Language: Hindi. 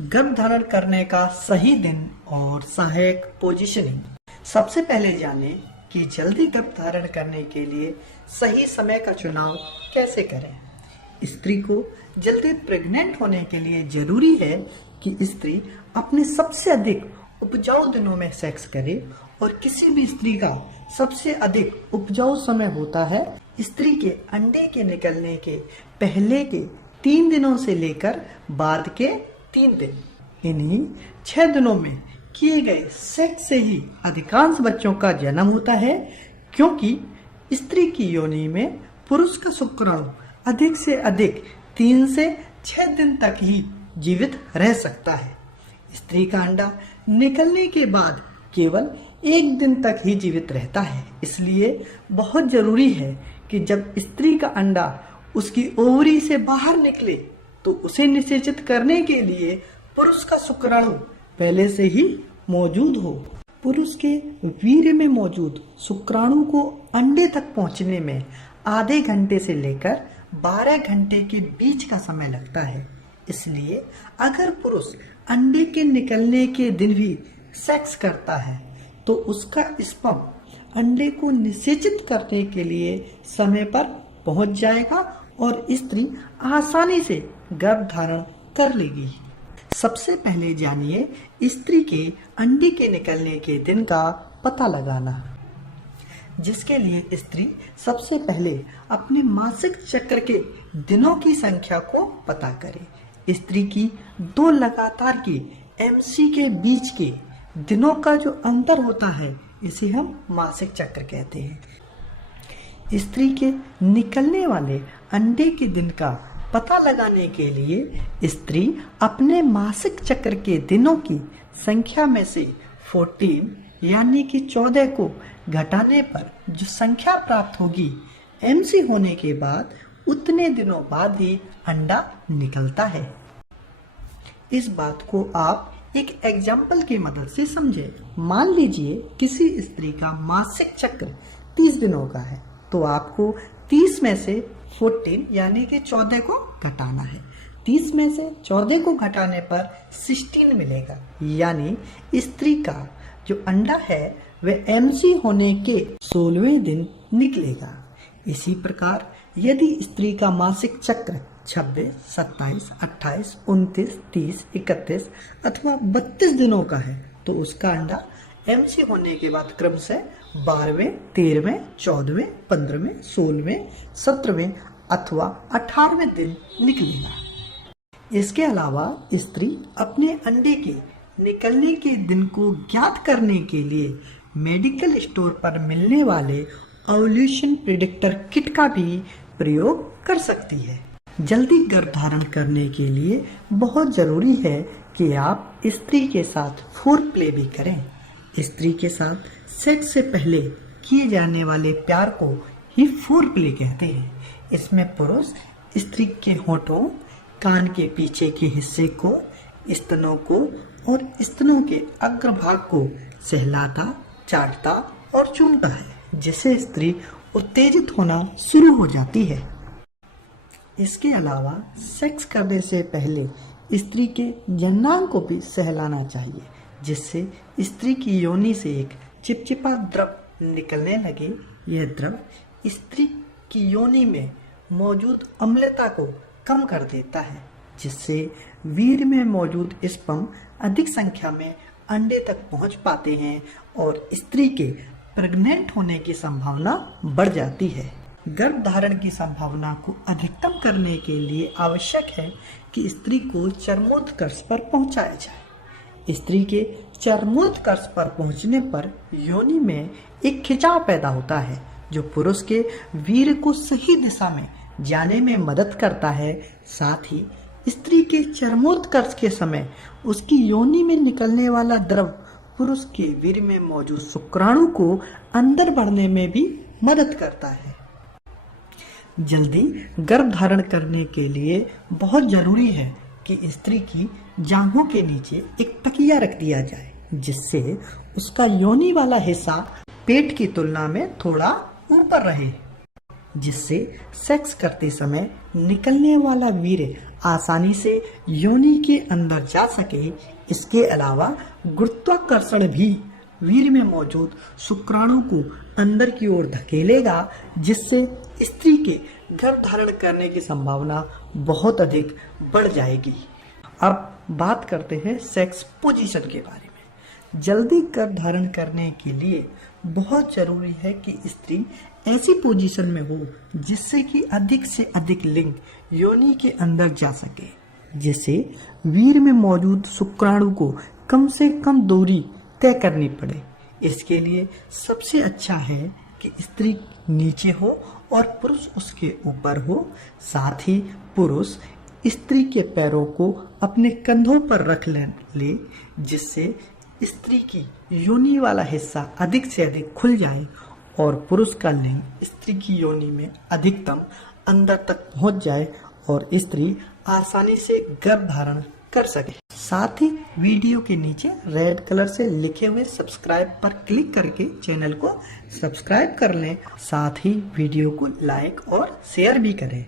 गर्भधारण करने का सही दिन और सहायक पोजीशनिंग। सबसे पहले जानें कि जल्दी गर्भधारण करने के लिए सही समय का चुनाव कैसे करें। स्त्री को जल्दी प्रेग्नेंट होने के लिए जरूरी है कि स्त्री अपने सबसे अधिक उपजाऊ दिनों में सेक्स करे और किसी भी स्त्री का सबसे अधिक उपजाऊ समय होता है स्त्री के अंडे के निकलने के पहले के 3 दिनों से लेकर बाद के 3 दिन। इन्हीं 6 दिनों में किए गए सेक्स से ही अधिकांश बच्चों का जन्म होता है, क्योंकि स्त्री की योनि में पुरुष का शुक्राणु अधिक से अधिक 3 से 6 दिन तक ही जीवित रह सकता है। स्त्री का अंडा निकलने के बाद केवल 1 दिन तक ही जीवित रहता है। इसलिए बहुत जरूरी है कि जब स्त्री का अंडा उसकी ओवरी से बाहर निकले तो उसे निषेचित करने के लिए पुरुष का शुक्राणु पहले से ही मौजूद हो। पुरुष के वीर्य में मौजूद शुक्राणु को अंडे तक पहुंचने में आधे घंटे से लेकर 12 घंटे के बीच का समय लगता है। इसलिए अगर पुरुष अंडे के निकलने के दिन भी सेक्स करता है तो उसका स्पर्म अंडे को निषेचित करने के लिए समय पर पहुंच जाएगा और स्त्री आसानी से गर्भधारण कर लेगी। सबसे पहले जानिए स्त्री के अंडे के निकलने के दिन का पता लगाना, जिसके लिए स्त्री सबसे पहले अपने मासिक चक्र के दिनों की संख्या को पता करे। स्त्री की 2 लगातार की MC के बीच के दिनों का जो अंतर होता है इसे हम मासिक चक्र कहते हैं। स्त्री के निकलने वाले अंडे के दिन का पता लगाने के लिए स्त्री अपने मासिक चक्र के दिनों की संख्या में से 14 यानी कि 14 को घटाने पर जो संख्या प्राप्त होगी MC होने के बाद उतने दिनों बाद ही अंडा निकलता है। इस बात को आप एक एग्जाम्पल की मदद से समझें। मान लीजिए किसी स्त्री का मासिक चक्र 30 दिनों का है, तो आपको 30 में से 14 यानी कि 14 को घटाना है। 30 में से 14 को घटाने पर 16 मिलेगा, यानी स्त्री का जो अंडा है वह MC होने के 16वें दिन निकलेगा। इसी प्रकार यदि स्त्री का मासिक चक्र 26, 27, 28, 29, 30, 31 अथवा 32 दिनों का है तो उसका अंडा MC होने के बाद क्रमशः 12वें, 13वें, 14वें, 15वें, 16वें, 17वें अथवा 18वें दिन निकलेगा। इसके अलावा स्त्री अपने अंडे के निकलने के दिन को ज्ञात करने के लिए मेडिकल स्टोर पर मिलने वाले ओव्यूलेशन प्रिडिक्टर किट का भी प्रयोग कर सकती है। जल्दी गर्भधारण करने के लिए बहुत जरूरी है कि आप स्त्री के साथ फोरप्ले भी करें। स्त्री के साथ सेक्स से पहले किए जाने वाले प्यार को ही फोरप्ले कहते हैं। इसमें पुरुष स्त्री के होठों, कान के पीछे के हिस्से को, स्तनों को और स्तनों के अग्रभाग को सहलाता, चाटता और चूमता है, जिससे स्त्री उत्तेजित होना शुरू हो जाती है। इसके अलावा सेक्स करने से पहले स्त्री के जननांग को भी सहलाना चाहिए, जिससे स्त्री की योनि से एक चिपचिपा द्रव निकलने लगे। यह द्रव स्त्री की योनि में मौजूद अम्लता को कम कर देता है, जिससे वीर्य में मौजूद स्पर्म अधिक संख्या में अंडे तक पहुंच पाते हैं और स्त्री के प्रेग्नेंट होने की संभावना बढ़ जाती है। गर्भधारण की संभावना को अधिकतम करने के लिए आवश्यक है कि स्त्री को चरमोत्कर्ष पर पहुंचाया जाए। स्त्री के चरमोत्कर्ष पर पहुंचने पर योनि में एक खिंचाव पैदा होता है, जो पुरुष के वीर्य को सही दिशा में जाने में मदद करता है। साथ ही स्त्री के चरमोत्कर्ष के समय उसकी योनि में निकलने वाला द्रव पुरुष के वीर्य में मौजूद शुक्राणु को अंदर बढ़ने में भी मदद करता है। जल्दी गर्भधारण करने के लिए बहुत जरूरी है कि स्त्री की जांघों के नीचे एक तकिया रख दिया जाए, जिससे उसका योनि वाला हिस्सा पेट की तुलना में थोड़ा ऊपर रहे, जिससे सेक्स करते समय निकलने वाला वीर्य आसानी से योनि के अंदर जा सके। इसके अलावा गुरुत्वाकर्षण भी वीर्य में मौजूद शुक्राणु को अंदर की ओर धकेलेगा, जिससे स्त्री के गर्भ धारण करने की संभावना बहुत अधिक बढ़ जाएगी। अब बात करते हैं सेक्स पोजीशन के बारे में। जल्दी गर्भ धारण करने के लिए बहुत जरूरी है कि स्त्री ऐसी पोजीशन में हो जिससे कि अधिक से अधिक लिंग योनि के अंदर जा सके, जिससे वीर्य में मौजूद शुक्राणु को कम से कम दूरी तय करनी पड़े। इसके लिए सबसे अच्छा है कि स्त्री नीचे हो और पुरुष उसके ऊपर हो। साथ ही पुरुष स्त्री के पैरों को अपने कंधों पर रख ले, जिससे स्त्री की योनि वाला हिस्सा अधिक से अधिक खुल जाए और पुरुष का लिंग स्त्री की योनि में अधिकतम अंदर तक पहुंच जाए और स्त्री आसानी से गर्भ धारण कर सके। साथ ही वीडियो के नीचे रेड कलर से लिखे हुए सब्सक्राइब पर क्लिक करके चैनल को सब्सक्राइब कर लें। साथ ही वीडियो को लाइक और शेयर भी करें।